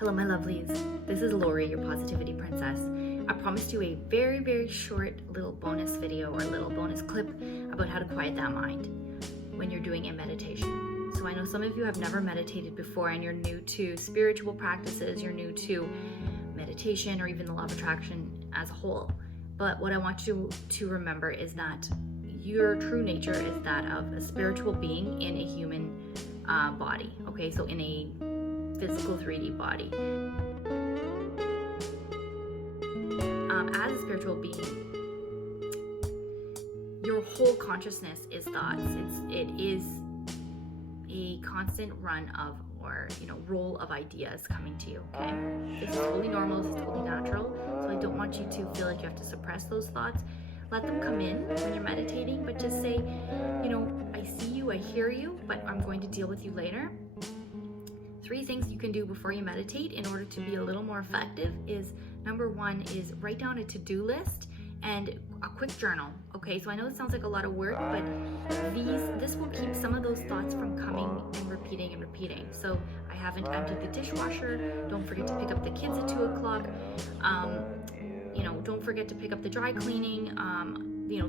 Hello, my lovelies. This is Lori, your positivity princess. I promised you a very, very short little bonus video or little bonus clip about how to quiet that mind when you're doing a meditation. So I know some of you have never meditated before and you're new to spiritual practices, you're new to meditation or even the law of attraction as a whole. But what I want you to remember is that your true nature is that of a spiritual being in a human body, okay? So in a physical 3D body. As a spiritual being, your whole consciousness is thoughts. It is a constant run of, or roll of ideas coming to you, okay? This is totally normal, this is totally natural. So I don't want you to feel like you have to suppress those thoughts. Let them come in when you're meditating, but just say, I see you, I hear you, but I'm going to deal with you later. 3 things you can do before you meditate in order to be a little more effective is, number 1 is write down a to-do list and a quick journal. Okay, so I know it sounds like a lot of work, but this will keep some of those thoughts from coming and repeating. So I haven't emptied the dishwasher. Don't forget to pick up the kids at 2 o'clock. Don't forget to pick up the dry cleaning.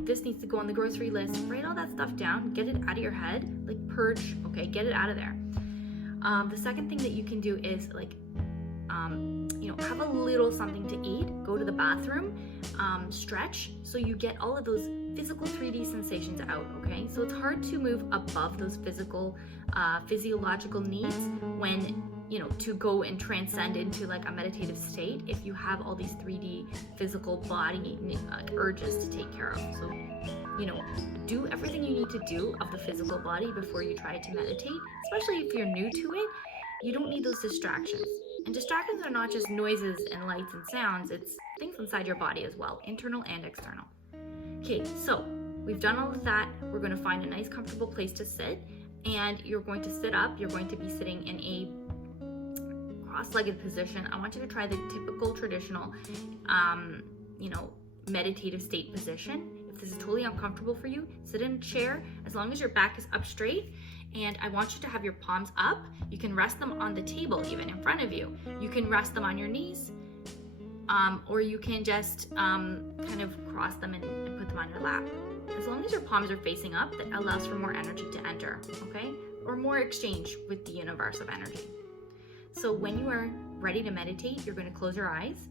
This needs to go on the grocery list. Write all that stuff down. Get it out of your head. Like purge. Okay, get it out of there. The second thing that you can do is have a little something to eat, go to the bathroom, stretch, so you get all of those physical 3D sensations out, okay? So it's hard to move above those physiological needs when, to go and transcend into like a meditative state if you have all these 3D physical body urges to take care of. So, do everything you need to do of the physical body before you try to meditate, especially if you're new to it. You don't need those distractions. And distractions are not just noises and lights and sounds, it's things inside your body as well, internal and external. Okay, so we've done all of that. We're going to find a nice comfortable place to sit, and you're going to sit up. You're going to be sitting in a cross-legged position. I want you to try the typical traditional, meditative state position. If this is totally uncomfortable for you, sit in a chair as long as your back is up straight. And I want you to have your palms up. You can rest them on the table, even in front of you. You can rest them on your knees, or you can just kind of cross them and put them on your lap. As long as your palms are facing up, that allows for more energy to enter, okay? Or more exchange with the universe of energy. So when you are ready to meditate, you're going to close your eyes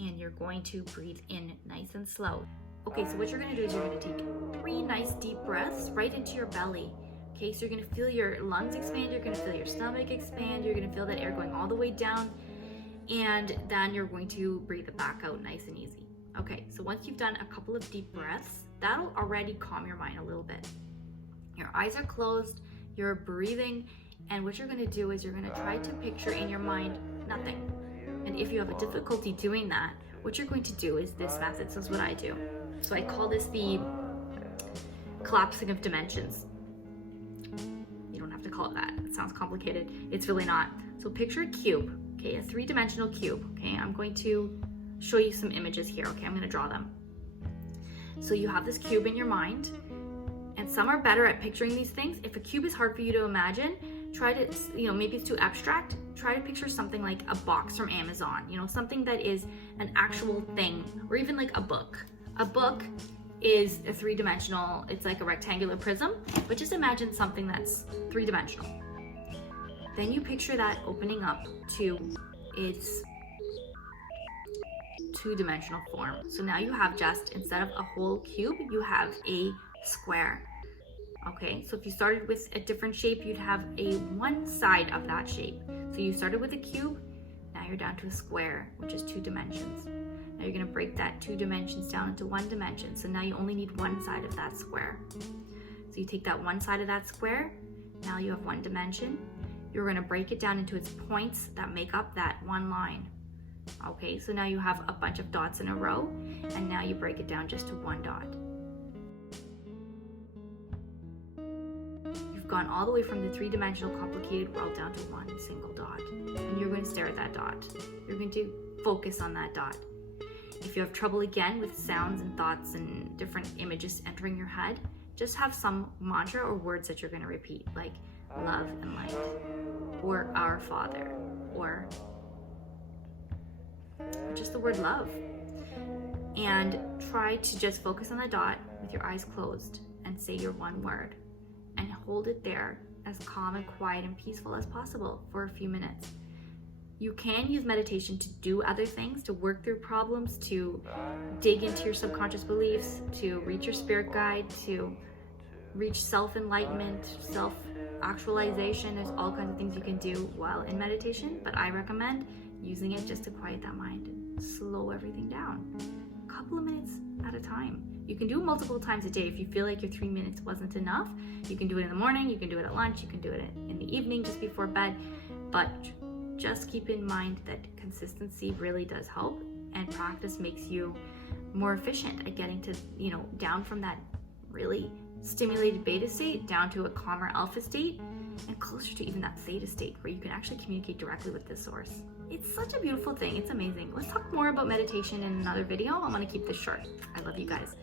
and you're going to breathe in nice and slow. Okay, so what you're going to do is you're going to take 3 nice deep breaths right into your belly. Okay, so you're going to feel your lungs expand, you're going to feel your stomach expand, you're going to feel that air going all the way down, and then you're going to breathe it back out nice and easy. Okay, so once you've done a couple of deep breaths, that'll already calm your mind a little bit. Your eyes are closed, you're breathing, and what you're going to do is you're going to try to picture in your mind nothing. And if you have a difficulty doing that, what you're going to do is this method. So this is what I do. So I call this the collapsing of dimensions. You don't have to call it that. It sounds complicated. It's really not. So picture a cube, okay, a 3-dimensional cube, okay? I'm going to show you some images here, okay? I'm going to draw them. So you have this cube in your mind, and some are better at picturing these things. If a cube is hard for you to imagine, try to, maybe it's too abstract, try to picture something like a box from Amazon, something that is an actual thing, or even like a book. A book is a 3-dimensional, it's like a rectangular prism, but just imagine something that's 3-dimensional. Then you picture that opening up to its 2-dimensional form. So now you have just, instead of a whole cube, you have a square. Okay, so if you started with a different shape, you'd have one side of that shape. So you started with a cube, now you're down to a square, which is 2 dimensions. Now you're going to break that 2 dimensions down into 1 dimension. So now you only need one side of that square. So you take that one side of that square, now you have 1 dimension. You're going to break it down into its points that make up that one line. Okay, so now you have a bunch of dots in a row, and now you break it down just to 1 dot. You've gone all the way from the 3-dimensional complicated world down to 1 single dot. And you're going to stare at that dot. You're going to focus on that dot. If you have trouble again with sounds and thoughts and different images entering your head, just have some mantra or words that you're going to repeat, like love and light, or our Father, or or just the word love. And try to just focus on the dot with your eyes closed and say your one word and hold it there as calm and quiet and peaceful as possible for a few minutes. You can use meditation to do other things, to work through problems, to dig into your subconscious beliefs, to reach your spirit guide, to reach self-enlightenment, self-actualization. There's all kinds of things you can do while in meditation, but I recommend using it just to quiet that mind and slow everything down. A couple of minutes at a time. You can do it multiple times a day. If you feel like your 3 minutes wasn't enough, you can do it in the morning, you can do it at lunch, you can do it in the evening just before bed, but just keep in mind that consistency really does help, and practice makes you more efficient at getting to, down from that really stimulated beta state down to a calmer alpha state and closer to even that theta state where you can actually communicate directly with the source. It's such a beautiful thing. It's amazing. Let's talk more about meditation in another video. I'm going to keep this short. I love you guys.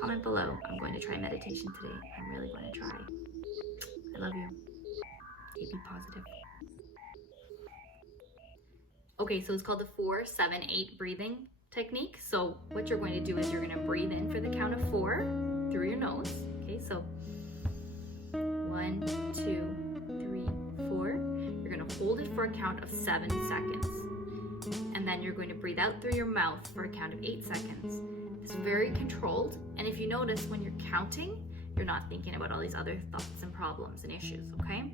Comment below. I'm going to try meditation today. I'm really going to try. I love you. Be positive. Okay, so it's called the 4-7-8 breathing technique. So what you're going to do is you're going to breathe in for the count of 4 through your nose. Okay, so 1, 2, 3, 4. You're going to hold it for a count of 7 seconds. And then you're going to breathe out through your mouth for a count of 8 seconds. It's very controlled. And if you notice, when you're counting, you're not thinking about all these other thoughts and problems and issues, okay?